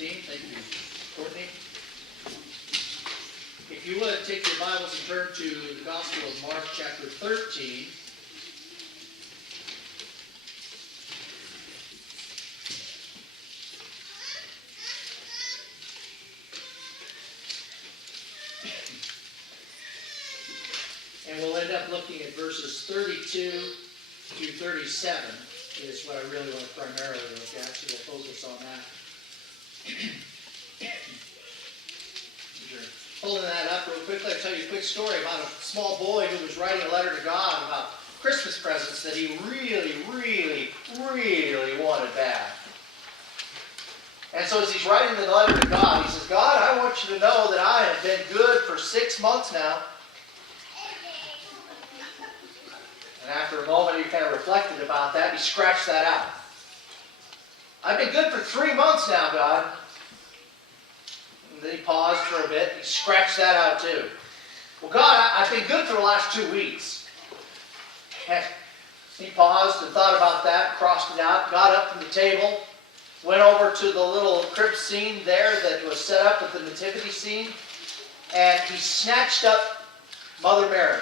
team. Thank you, Courtney. If you would, take your Bibles and turn to the Gospel of Mark, chapter 13. And we'll end up looking at verses 32 through 37 is what I really want to primarily look at, so we'll focus on that. Holding that up real quickly, I'll tell you a quick story about a small boy who was writing a letter to God about Christmas presents that he really wanted bad. And so as he's writing the letter to God, he says, God, I want you to know that I have been good for 6 months now. And after a moment, he kind of reflected about that. He scratched that out. I've been good for 3 months now, God. And then he paused for a bit. He scratched that out too. Well, God, I've been good for the last 2 weeks. And he paused and thought about that, crossed it out, got up from the table, went over to the little crib scene there that was set up with the nativity scene, and he snatched up Mother Mary.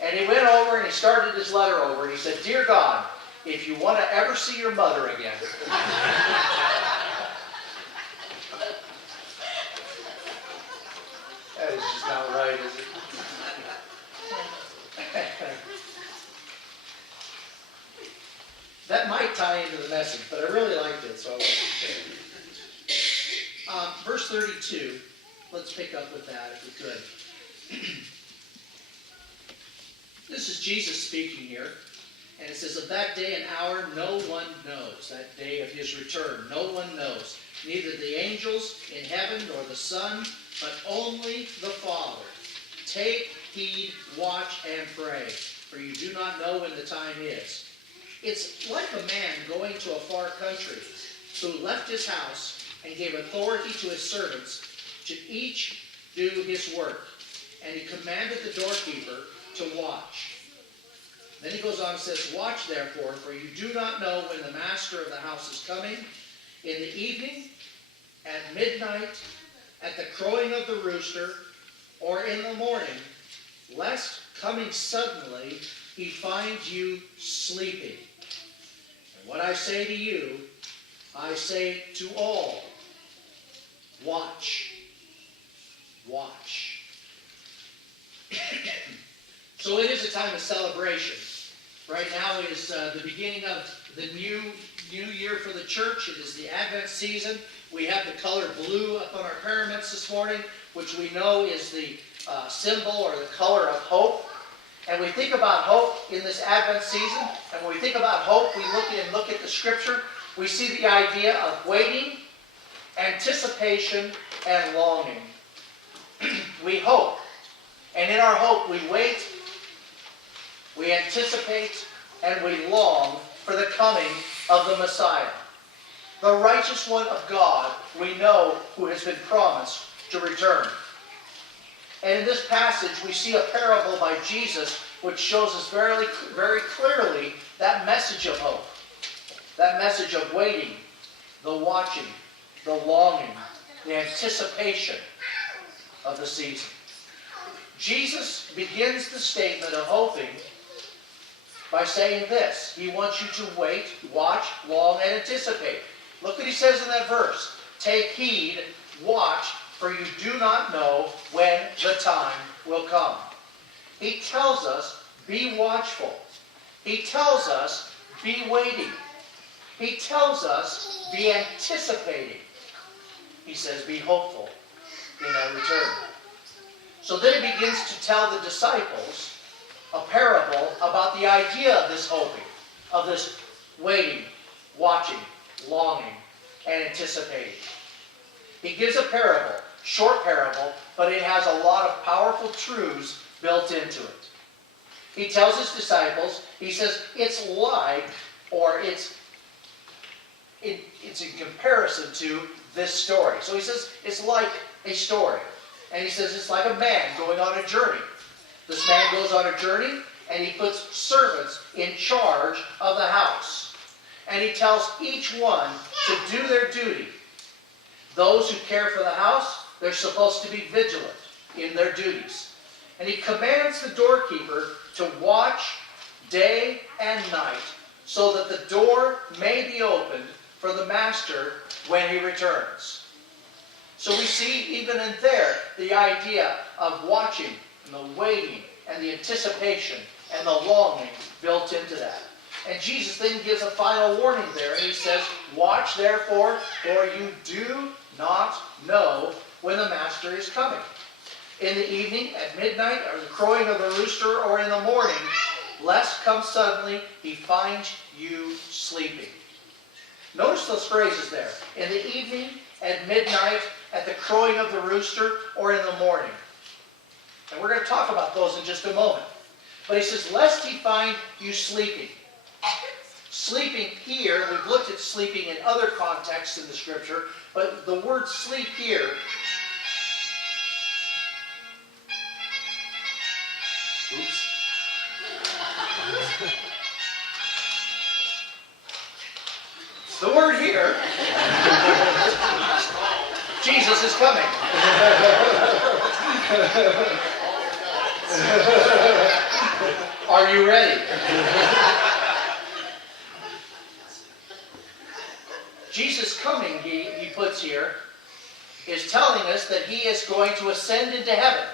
And he went over and he started his letter over and he said, Dear God, if you want to ever see your mother again, that is just not right, is it? That might tie into the message, but I really liked it, so I wanted to share it. Verse 32, let's pick up with that if we could. This is Jesus speaking here, and it says, of that day and hour no one knows, that day of his return. No one knows, neither the angels in heaven nor the Son, but only the Father. Take heed, watch, and pray, for you do not know when the time is. It's like a man going to a far country who left his house and gave authority to his servants to each do his work. And he commanded the doorkeeper to watch. Then he goes on and says, watch therefore, for you do not know when the master of the house is coming, in the evening, at midnight, at the crowing of the rooster, or in the morning, lest coming suddenly he find you sleeping. And what I say to you, I say to all, watch. Watch. So it is a time of celebration. Right now is the beginning of the new year for the church. It is the Advent season. We have the color blue up on our pyramids this morning, which we know is the symbol or the color of hope. And we think about hope in this Advent season. And when we think about hope, we look at the scripture. We see the idea of waiting, anticipation, and longing. We hope. And in our hope, we wait, we anticipate, and we long for the coming of the Messiah. The righteous one of God, we know, who has been promised to return. And in this passage, we see a parable by Jesus which shows us very, very clearly that message of hope. That message of waiting, the watching, the longing, the anticipation of the season. Jesus begins the statement of hoping by saying this. He wants you to wait, watch, long, and anticipate. Look what he says in that verse. Take heed, watch, for you do not know when the time will come. He tells us, be watchful. He tells us, be waiting. He tells us, be anticipating. He says, be hopeful in that return. So then he begins to tell the disciples a parable about the idea of this hoping, of this waiting, watching, longing, and anticipating. He gives a parable, short parable, but it has a lot of powerful truths built into it. He tells his disciples, he says, it's like, or it's in comparison to this story. So he says, it's like a story. And he says it's like a man going on a journey. This man goes on a journey and he puts servants in charge of the house. And he tells each one to do their duty. Those who care for the house, they're supposed to be vigilant in their duties. And he commands the doorkeeper to watch day and night so that the door may be opened for the master when he returns. So we see even in there the idea of watching and the waiting and the anticipation and the longing built into that. And Jesus then gives a final warning there, and he says, watch therefore, for you do not know when the master is coming. In the evening, at midnight, or the crowing of the rooster, or in the morning, lest come suddenly, he finds you sleeping. Notice those phrases there. In the evening, at midnight, at the crowing of the rooster, or in the morning. And we're going to talk about those in just a moment. But he says, lest he find you sleeping. Sleeping here, we've looked at sleeping in other contexts in the scripture, but the word sleep here, the word here, Jesus is coming. Are you ready? Jesus coming, he puts here, is telling us that he is going to ascend into heaven.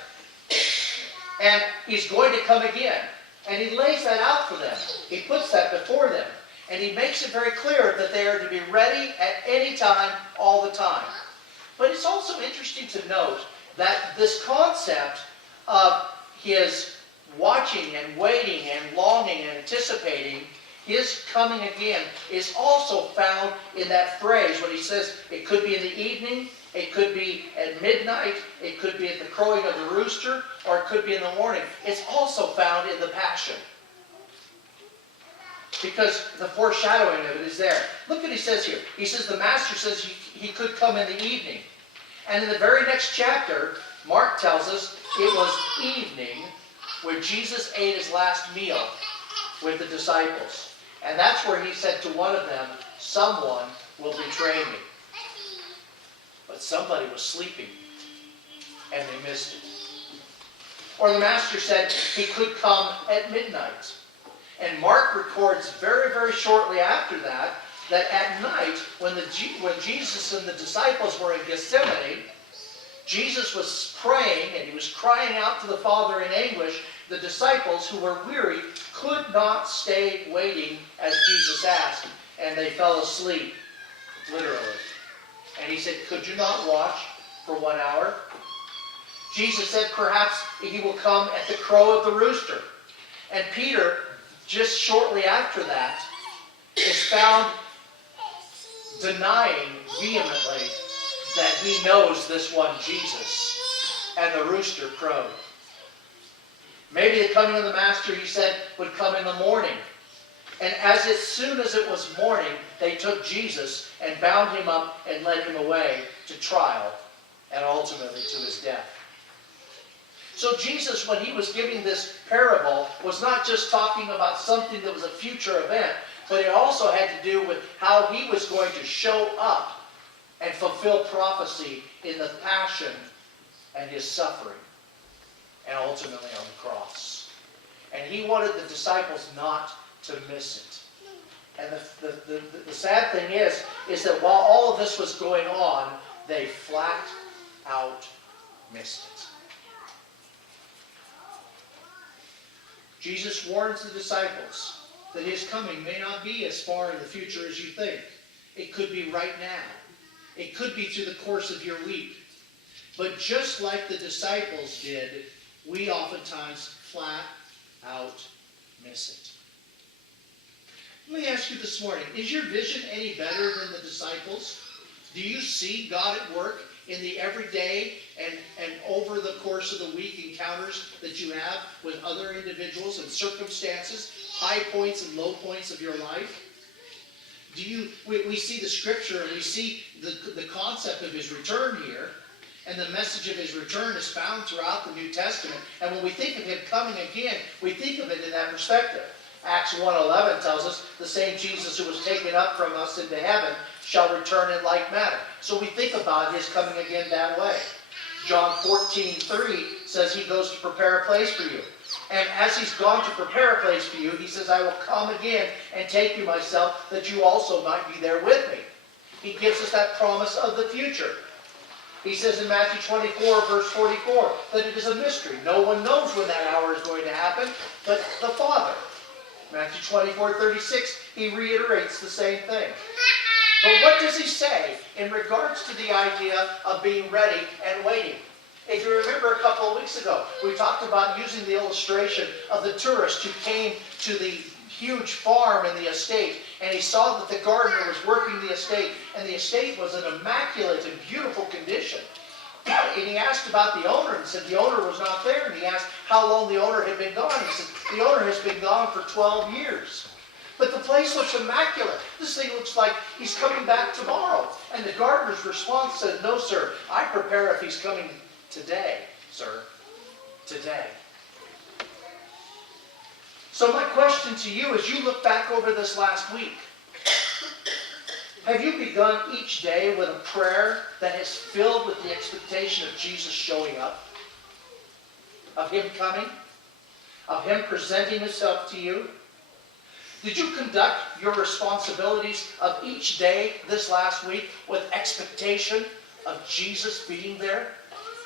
And he's going to come again. And he lays that out for them. He puts that before them. And he makes it very clear that they are to be ready at any time, all the time. But it's also interesting to note that this concept of his watching and waiting and longing and anticipating his coming again is also found in that phrase when he says it could be in the evening, it could be at midnight, it could be at the crowing of the rooster, or it could be in the morning. It's also found in the Passion. Because the foreshadowing of it is there. Look what he says here. He says the master says he could come in the evening. And in the very next chapter, Mark tells us it was evening when Jesus ate his last meal with the disciples. And that's where he said to one of them, someone will betray me. But somebody was sleeping, and they missed it. Or the master said he could come at midnight. And Mark records very, very shortly after that at night, when Jesus and the disciples were in Gethsemane, Jesus was praying, and he was crying out to the Father in anguish. The disciples, who were weary, could not stay waiting as Jesus asked, and they fell asleep, literally. And he said, could you not watch for 1 hour? Jesus said, perhaps he will come at the crow of the rooster. And Peter, just shortly after that, is found denying vehemently that he knows this one Jesus. And the rooster crowed. Maybe the coming of the master, he said, would come in the morning. And as soon as it was morning, they took Jesus and bound him up and led him away to trial and ultimately to his death. So Jesus, when he was giving this parable, was not just talking about something that was a future event, but it also had to do with how he was going to show up and fulfill prophecy in the passion and his suffering, and ultimately on the cross. And he wanted the disciples not to miss it. And the sad thing is that while all of this was going on, they flat out missed it. Jesus warns the disciples that his coming may not be as far in the future as you think. It could be right now. It could be through the course of your week. But just like the disciples did, we oftentimes flat out miss it. Let me ask you this morning, is your vision any better than the disciples? Do you see God at work in the everyday and over the course of the week encounters that you have with other individuals and circumstances, high points and low points of your life? We see the scripture and we see the concept of his return here, and the message of his return is found throughout the New Testament. And when we think of him coming again, we think of it in that perspective. Acts 1:11 tells us the same Jesus who was taken up from us into heaven shall return in like manner. So we think about his coming again that way. John 14:3 says he goes to prepare a place for you. And as he's gone to prepare a place for you, he says, I will come again and take you myself, that you also might be there with me. He gives us that promise of the future. He says in Matthew 24, verse 44, that it is a mystery. No one knows when that hour is going to happen, but the Father. Matthew 24:36, he reiterates the same thing. But what does he say in regards to the idea of being ready and waiting? If you remember a couple of weeks ago, we talked about using the illustration of the tourist who came to the huge farm in the estate, and he saw that the gardener was working the estate, and the estate was in immaculate and beautiful condition. And he asked about the owner, and said the owner was not there, and he asked how long the owner had been gone. He said, the owner has been gone for 12 years. But the place looks immaculate. This thing looks like he's coming back tomorrow. And the gardener's response said, no, sir, I prepare if he's coming today, sir. Today. So my question to you, as you look back over this last week, have you begun each day with a prayer that is filled with the expectation of Jesus showing up? Of him coming? Of him presenting himself to you? Did you conduct your responsibilities of each day this last week with expectation of Jesus being there?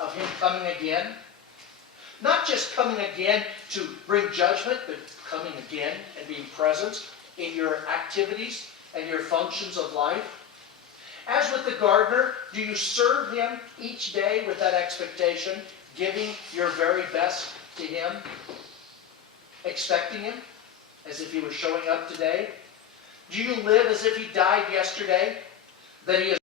Of him coming again? Not just coming again to bring judgment, but coming again and being present in your activities and your functions of life. As with the gardener, do you serve him each day with that expectation, giving your very best to him, expecting him as if he was showing up today? Do you live as if he died yesterday, that he is